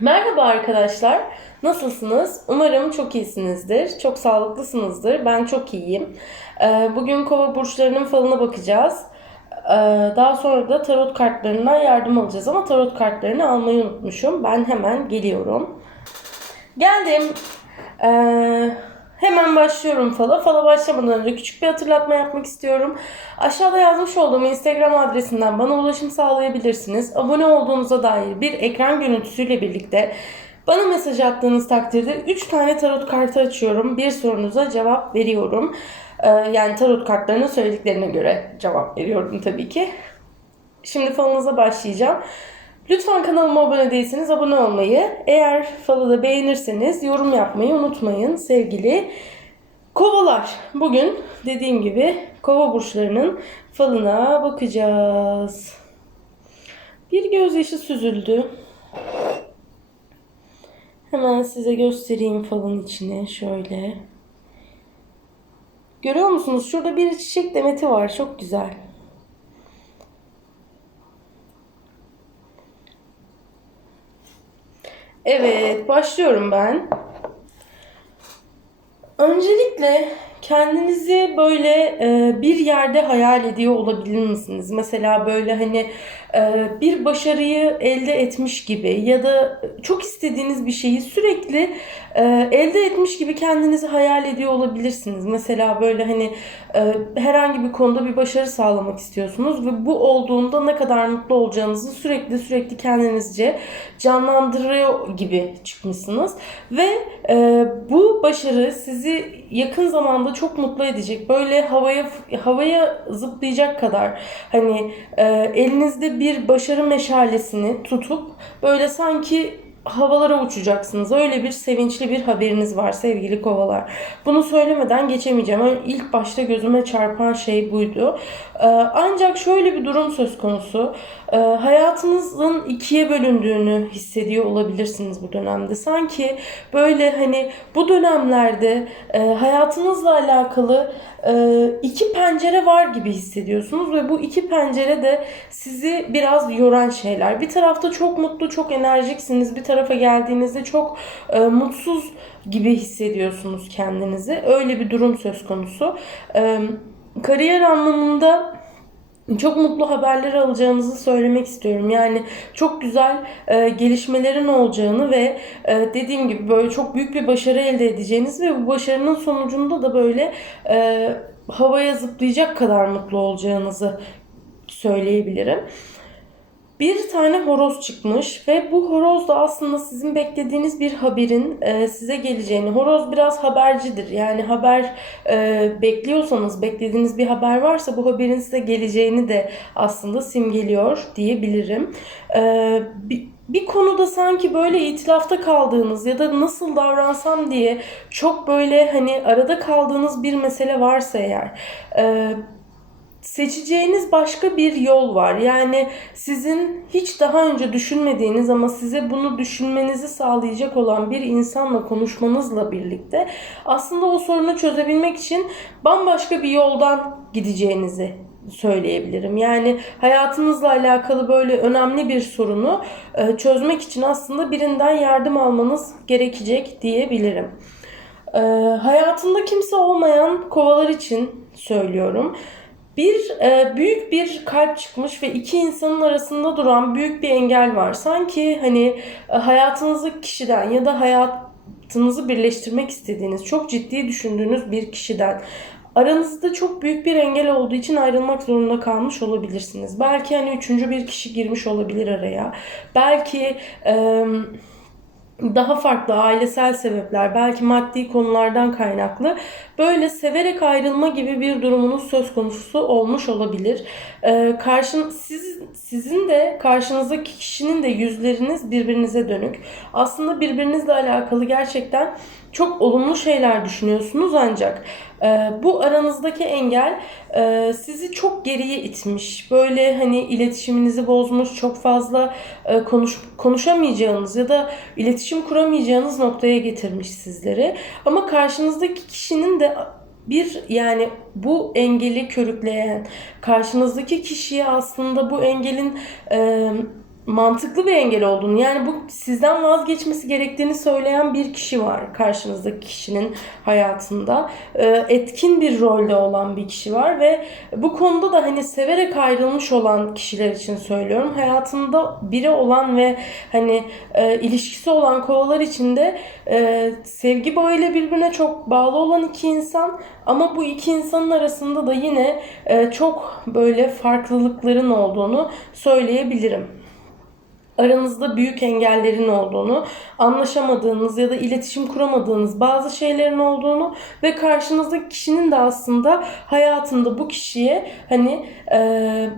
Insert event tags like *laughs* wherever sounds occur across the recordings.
Merhaba arkadaşlar. Nasılsınız? Umarım çok iyisinizdir. Çok sağlıklısınızdır. Ben çok iyiyim. Ee, Bugün kova burçlarının falına bakacağız. Ee, Daha sonra da tarot kartlarından yardım alacağız ama tarot kartlarını almayı unutmuşum. Ben hemen geliyorum. Geldim. Ee, hemen başlıyorum fala. Fala başlamadan önce küçük bir hatırlatma yapmak istiyorum. Aşağıda yazmış olduğum Instagram adresinden bana ulaşım sağlayabilirsiniz. Abone olduğunuza dair bir ekran görüntüsüyle birlikte bana mesaj attığınız takdirde 3 tane tarot kartı açıyorum. Bir sorunuza cevap veriyorum. Ee, yani tarot kartlarının söylediklerine göre cevap veriyorum tabii ki. Şimdi falınıza başlayacağım. Lütfen kanalıma abone değilseniz abone olmayı, eğer falı da beğenirseniz yorum yapmayı unutmayın sevgili kovalar. Bugün dediğim gibi kova burçlarının falına bakacağız. Bir gözyaşı süzüldü. Hemen size göstereyim falın içine şöyle. Görüyor musunuz? Şurada bir çiçek demeti var. Çok güzel. Evet, başlıyorum ben. Öncelikle kendinizi böyle e, bir yerde hayal ediyor olabilir misiniz? Mesela böyle hani e, bir başarıyı elde etmiş gibi ya da çok istediğiniz bir şeyi sürekli e, elde etmiş gibi kendinizi hayal ediyor olabilirsiniz. Mesela böyle hani e, herhangi bir konuda bir başarı sağlamak istiyorsunuz ve bu olduğunda ne kadar mutlu olacağınızı sürekli sürekli kendinizce canlandırıyor gibi çıkmışsınız ve e, bu başarı sizi yakın zamanda çok mutlu edecek. Böyle havaya havaya zıplayacak kadar hani e, elinizde bir başarı meşalesini tutup böyle sanki havalara uçacaksınız. Öyle bir sevinçli bir haberiniz var sevgili kovalar. Bunu söylemeden geçemeyeceğim. Yani ilk başta gözüme çarpan şey buydu. Ee, ancak şöyle bir durum söz konusu. Ee, hayatınızın ikiye bölündüğünü hissediyor olabilirsiniz bu dönemde. Sanki böyle hani bu dönemlerde e, hayatınızla alakalı iki pencere var gibi hissediyorsunuz ve bu iki pencere de sizi biraz yoran şeyler. Bir tarafta çok mutlu, çok enerjiksiniz. Bir tarafa geldiğinizde çok e, mutsuz gibi hissediyorsunuz kendinizi. Öyle bir durum söz konusu. E, kariyer anlamında çok mutlu haberler alacağınızı söylemek istiyorum. Yani çok güzel e, gelişmelerin olacağını ve e, dediğim gibi böyle çok büyük bir başarı elde edeceğiniz ve bu başarının sonucunda da böyle e, havaya zıplayacak kadar mutlu olacağınızı söyleyebilirim. Bir tane horoz çıkmış ve bu horoz da aslında sizin beklediğiniz bir haberin e, size geleceğini. Horoz biraz habercidir. Yani haber e, bekliyorsanız, beklediğiniz bir haber varsa bu haberin size geleceğini de aslında simgeliyor diyebilirim. E, bir, bir konuda sanki böyle itilafta kaldığınız ya da nasıl davransam diye çok böyle hani arada kaldığınız bir mesele varsa eğer e, seçeceğiniz başka bir yol var. Yani sizin hiç daha önce düşünmediğiniz ama size bunu düşünmenizi sağlayacak olan bir insanla konuşmanızla birlikte aslında o sorunu çözebilmek için bambaşka bir yoldan gideceğinizi söyleyebilirim. Yani hayatınızla alakalı böyle önemli bir sorunu e, çözmek için aslında birinden yardım almanız gerekecek diyebilirim. E, hayatında kimse olmayan kovalar için söylüyorum. Bir e, büyük bir kalp çıkmış ve iki insanın arasında duran büyük bir engel var. Sanki hani e, hayatınızdaki kişiden ya da hayatınızı birleştirmek istediğiniz, çok ciddi düşündüğünüz bir kişiden aranızda çok büyük bir engel olduğu için ayrılmak zorunda kalmış olabilirsiniz. Belki hani üçüncü bir kişi girmiş olabilir araya. Belki e, daha farklı ailesel sebepler, belki maddi konulardan kaynaklı böyle severek ayrılma gibi bir durumunuz söz konusu olmuş olabilir. Ee, karşın siz sizin de karşınızdaki kişinin de yüzleriniz birbirinize dönük. Aslında birbirinizle alakalı gerçekten çok olumlu şeyler düşünüyorsunuz ancak bu aranızdaki engel e, sizi çok geriye itmiş. Böyle hani iletişiminizi bozmuş, çok fazla e, konuş konuşamayacağınız ya da iletişim kuramayacağınız noktaya getirmiş sizleri. Ama karşınızdaki kişinin de bir yani bu engeli körükleyen karşınızdaki kişiye aslında bu engelin e, mantıklı bir engel olduğunu yani bu sizden vazgeçmesi gerektiğini söyleyen bir kişi var karşınızdaki kişinin hayatında. Ee, etkin bir rolde olan bir kişi var ve bu konuda da hani severek ayrılmış olan kişiler için söylüyorum. Hayatında biri olan ve hani e, ilişkisi olan kovalar için de e, sevgi bağıyla birbirine çok bağlı olan iki insan ama bu iki insanın arasında da yine e, çok böyle farklılıkların olduğunu söyleyebilirim aranızda büyük engellerin olduğunu, anlaşamadığınız ya da iletişim kuramadığınız bazı şeylerin olduğunu ve karşınızdaki kişinin de aslında hayatında bu kişiye hani e,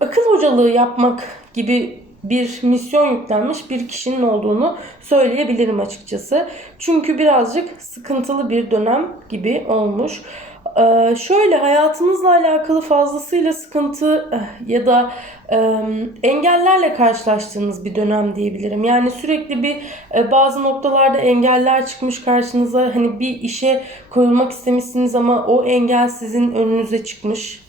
akıl hocalığı yapmak gibi bir misyon yüklenmiş bir kişinin olduğunu söyleyebilirim açıkçası. Çünkü birazcık sıkıntılı bir dönem gibi olmuş. Şöyle hayatınızla alakalı fazlasıyla sıkıntı eh, ya da engellerle karşılaştığınız bir dönem diyebilirim. Yani sürekli bir bazı noktalarda engeller çıkmış karşınıza. Hani bir işe koyulmak istemişsiniz ama o engel sizin önünüze çıkmış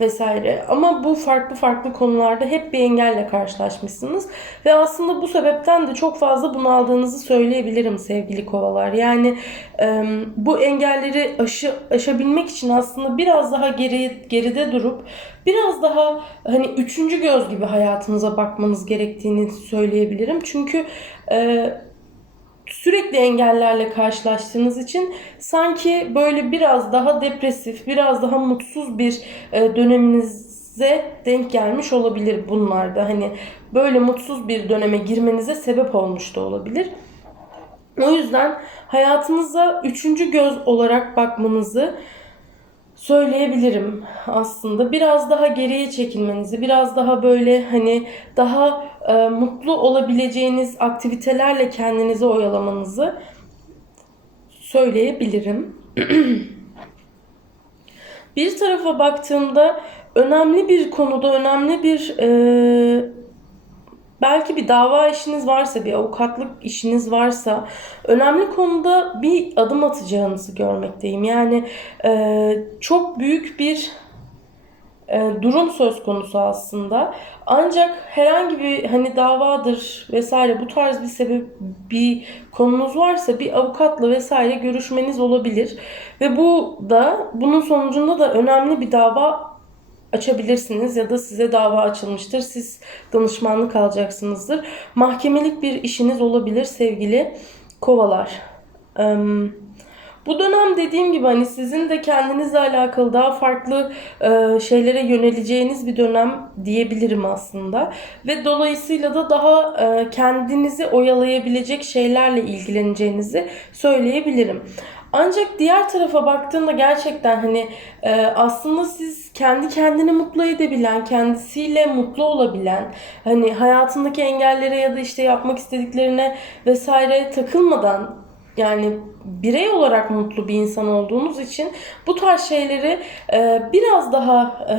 vesaire. Ama bu farklı farklı konularda hep bir engelle karşılaşmışsınız. Ve aslında bu sebepten de çok fazla bunaldığınızı söyleyebilirim sevgili kovalar. Yani bu engelleri aşı, aşabilmek için aslında biraz daha geri, geride durup biraz daha hani üçüncü göz gibi hayatınıza bakmanız gerektiğini söyleyebilirim. Çünkü sürekli engellerle karşılaştığınız için sanki böyle biraz daha depresif, biraz daha mutsuz bir e, döneminize denk gelmiş olabilir bunlar da. Hani böyle mutsuz bir döneme girmenize sebep olmuş da olabilir. O yüzden hayatınıza üçüncü göz olarak bakmanızı söyleyebilirim aslında. Biraz daha geriye çekilmenizi, biraz daha böyle hani daha e, mutlu olabileceğiniz aktivitelerle kendinizi oyalamanızı söyleyebilirim. *clears throat* bir tarafa baktığımda önemli bir konuda, önemli bir e, belki bir dava işiniz varsa, bir avukatlık işiniz varsa önemli konuda bir adım atacağınızı görmekteyim. Yani e, çok büyük bir durum söz konusu aslında. Ancak herhangi bir hani davadır vesaire bu tarz bir sebep bir konunuz varsa bir avukatla vesaire görüşmeniz olabilir. Ve bu da bunun sonucunda da önemli bir dava açabilirsiniz ya da size dava açılmıştır. Siz danışmanlık alacaksınızdır. Mahkemelik bir işiniz olabilir sevgili kovalar. Eee bu dönem dediğim gibi hani sizin de kendinizle alakalı daha farklı e, şeylere yöneleceğiniz bir dönem diyebilirim aslında. Ve dolayısıyla da daha e, kendinizi oyalayabilecek şeylerle ilgileneceğinizi söyleyebilirim. Ancak diğer tarafa baktığımda gerçekten hani e, aslında siz kendi kendini mutlu edebilen, kendisiyle mutlu olabilen, hani hayatındaki engellere ya da işte yapmak istediklerine vesaire takılmadan yani birey olarak mutlu bir insan olduğunuz için bu tarz şeyleri e, biraz daha e,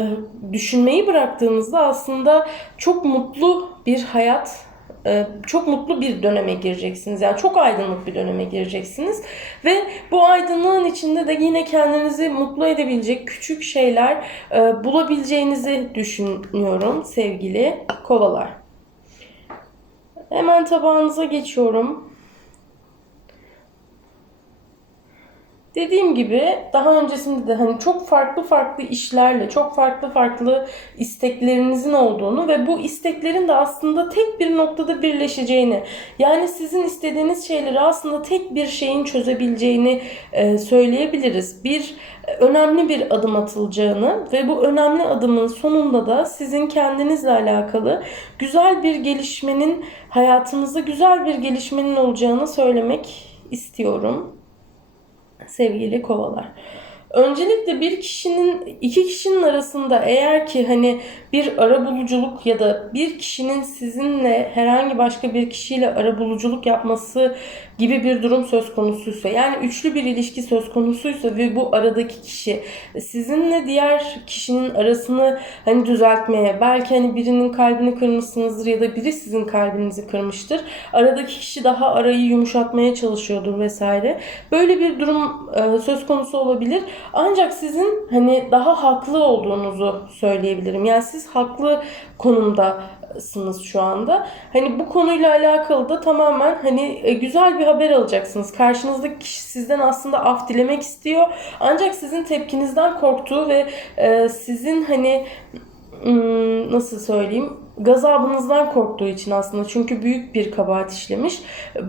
düşünmeyi bıraktığınızda aslında çok mutlu bir hayat e, çok mutlu bir döneme gireceksiniz. Yani çok aydınlık bir döneme gireceksiniz. Ve bu aydınlığın içinde de yine kendinizi mutlu edebilecek küçük şeyler e, bulabileceğinizi düşünüyorum sevgili kovalar. Hemen tabağınıza geçiyorum. Dediğim gibi daha öncesinde de hani çok farklı farklı işlerle, çok farklı farklı isteklerinizin olduğunu ve bu isteklerin de aslında tek bir noktada birleşeceğini, yani sizin istediğiniz şeyleri aslında tek bir şeyin çözebileceğini e, söyleyebiliriz. Bir önemli bir adım atılacağını ve bu önemli adımın sonunda da sizin kendinizle alakalı güzel bir gelişmenin hayatınızda güzel bir gelişmenin olacağını söylemek istiyorum sevgili kovalar. Öncelikle bir kişinin iki kişinin arasında eğer ki hani bir ara buluculuk ya da bir kişinin sizinle herhangi başka bir kişiyle ara buluculuk yapması gibi bir durum söz konusuysa yani üçlü bir ilişki söz konusuysa ve bu aradaki kişi sizinle diğer kişinin arasını hani düzeltmeye belki hani birinin kalbini kırmışsınızdır ya da biri sizin kalbinizi kırmıştır. Aradaki kişi daha arayı yumuşatmaya çalışıyordur vesaire. Böyle bir durum e, söz konusu olabilir. Ancak sizin hani daha haklı olduğunuzu söyleyebilirim. Yani siz haklı konumda sınız şu anda. Hani bu konuyla alakalı da tamamen hani e, güzel bir haber alacaksınız. Karşınızdaki kişi sizden aslında af dilemek istiyor. Ancak sizin tepkinizden korktuğu ve e, sizin hani hmm, nasıl söyleyeyim gazabınızdan korktuğu için aslında çünkü büyük bir kabahat işlemiş.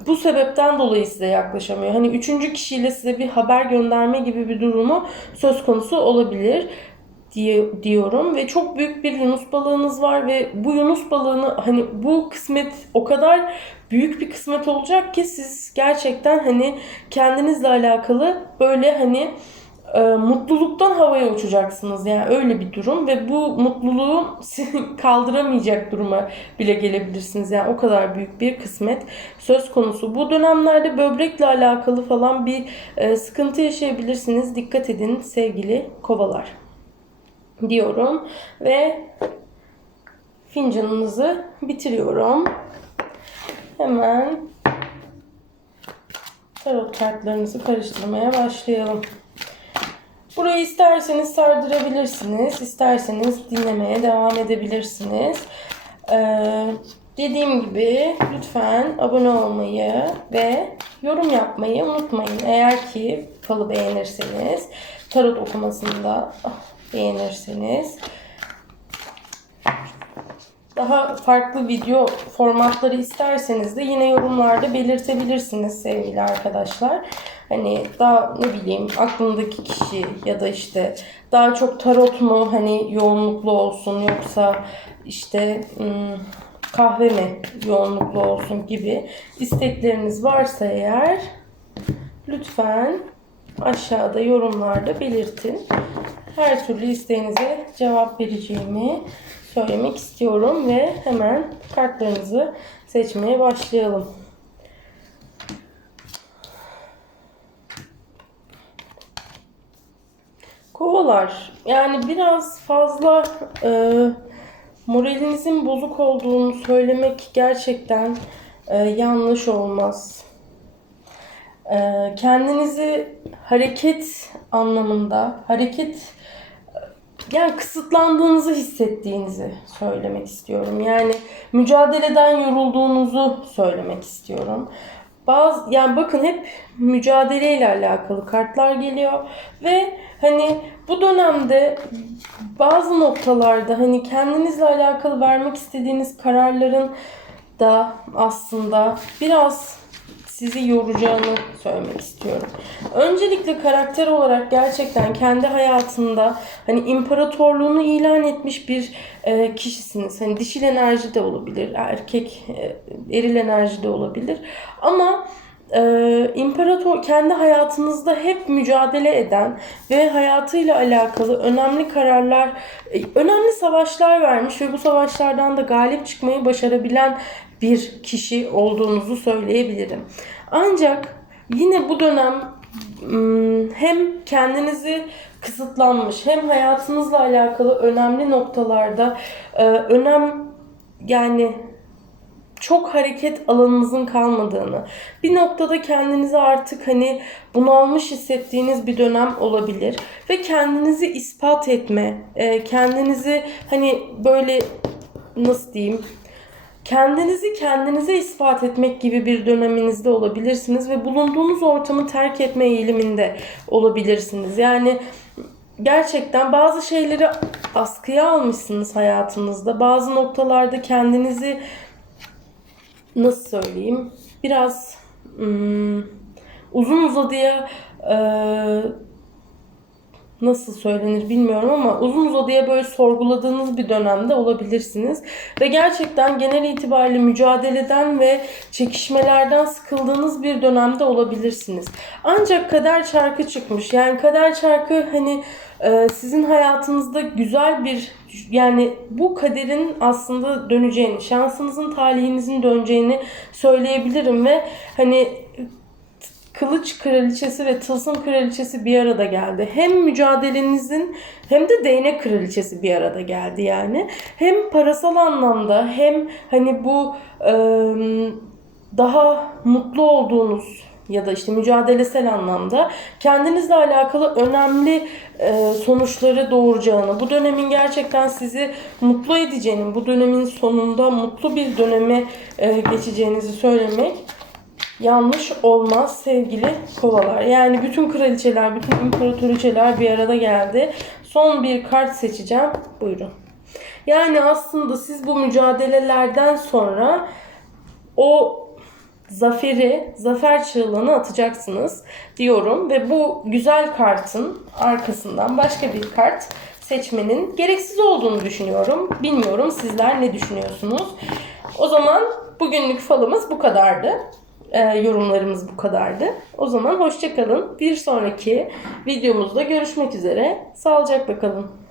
Bu sebepten dolayı size yaklaşamıyor. Hani üçüncü kişiyle size bir haber gönderme gibi bir durumu söz konusu olabilir diye diyorum ve çok büyük bir yunus balığınız var ve bu yunus balığını hani bu kısmet o kadar büyük bir kısmet olacak ki siz gerçekten hani kendinizle alakalı böyle hani e, mutluluktan havaya uçacaksınız yani öyle bir durum ve bu mutluluğu *laughs* kaldıramayacak duruma bile gelebilirsiniz yani o kadar büyük bir kısmet söz konusu. Bu dönemlerde böbrekle alakalı falan bir e, sıkıntı yaşayabilirsiniz. Dikkat edin sevgili kovalar diyorum ve fincanınızı bitiriyorum. Hemen tarot kartlarınızı karıştırmaya başlayalım. Burayı isterseniz sardırabilirsiniz, isterseniz dinlemeye devam edebilirsiniz. Ee, dediğim gibi lütfen abone olmayı ve yorum yapmayı unutmayın. Eğer ki falı beğenirseniz, tarot okumasını da beğenirseniz daha farklı video formatları isterseniz de yine yorumlarda belirtebilirsiniz sevgili arkadaşlar. Hani daha ne bileyim aklındaki kişi ya da işte daha çok tarot mu hani yoğunluklu olsun yoksa işte hmm, kahve mi yoğunluklu olsun gibi istekleriniz varsa eğer lütfen aşağıda yorumlarda belirtin. Her türlü isteğinize cevap vereceğimi söylemek istiyorum ve hemen kartlarınızı seçmeye başlayalım. Kovalar yani biraz fazla e, moralinizin bozuk olduğunu söylemek gerçekten e, yanlış olmaz. E, kendinizi hareket anlamında hareket yani kısıtlandığınızı hissettiğinizi söylemek istiyorum. Yani mücadeleden yorulduğunuzu söylemek istiyorum. Bazı yani bakın hep mücadeleyle alakalı kartlar geliyor ve hani bu dönemde bazı noktalarda hani kendinizle alakalı vermek istediğiniz kararların da aslında biraz sizi yoracağını söylemek istiyorum. Öncelikle karakter olarak gerçekten kendi hayatında hani imparatorluğunu ilan etmiş bir e, kişisiniz. Hani dişil enerji de olabilir, erkek e, eril enerji de olabilir. Ama e, imparator kendi hayatınızda hep mücadele eden ve hayatıyla alakalı önemli kararlar, e, önemli savaşlar vermiş ve bu savaşlardan da galip çıkmayı başarabilen bir kişi olduğunuzu söyleyebilirim. Ancak yine bu dönem hem kendinizi kısıtlanmış hem hayatınızla alakalı önemli noktalarda önem yani çok hareket alanınızın kalmadığını, bir noktada kendinizi artık hani bunalmış hissettiğiniz bir dönem olabilir ve kendinizi ispat etme, kendinizi hani böyle nasıl diyeyim kendinizi kendinize ispat etmek gibi bir döneminizde olabilirsiniz ve bulunduğunuz ortamı terk etme eğiliminde olabilirsiniz. Yani gerçekten bazı şeyleri askıya almışsınız hayatınızda. Bazı noktalarda kendinizi nasıl söyleyeyim biraz hmm, uzun uzadıya e, nasıl söylenir bilmiyorum ama uzun uzadıya böyle sorguladığınız bir dönemde olabilirsiniz. Ve gerçekten genel itibariyle mücadeleden ve çekişmelerden sıkıldığınız bir dönemde olabilirsiniz. Ancak kader çarkı çıkmış. Yani kader çarkı hani e, sizin hayatınızda güzel bir yani bu kaderin aslında döneceğini, şansınızın, talihinizin döneceğini söyleyebilirim ve hani Kılıç Kraliçesi ve Tılsım Kraliçesi bir arada geldi. Hem mücadelenizin hem de Değnek Kraliçesi bir arada geldi yani. Hem parasal anlamda hem hani bu e, daha mutlu olduğunuz ya da işte mücadelesel anlamda kendinizle alakalı önemli sonuçları doğuracağını, bu dönemin gerçekten sizi mutlu edeceğini, bu dönemin sonunda mutlu bir döneme geçeceğinizi söylemek yanlış olmaz sevgili kovalar. Yani bütün kraliçeler, bütün imparatoriçeler bir arada geldi. Son bir kart seçeceğim. Buyurun. Yani aslında siz bu mücadelelerden sonra o zaferi, zafer çığlığını atacaksınız diyorum ve bu güzel kartın arkasından başka bir kart seçmenin gereksiz olduğunu düşünüyorum. Bilmiyorum sizler ne düşünüyorsunuz? O zaman bugünlük falımız bu kadardı. Ee, yorumlarımız bu kadardı. O zaman hoşçakalın. Bir sonraki videomuzda görüşmek üzere. Sağlıcakla kalın.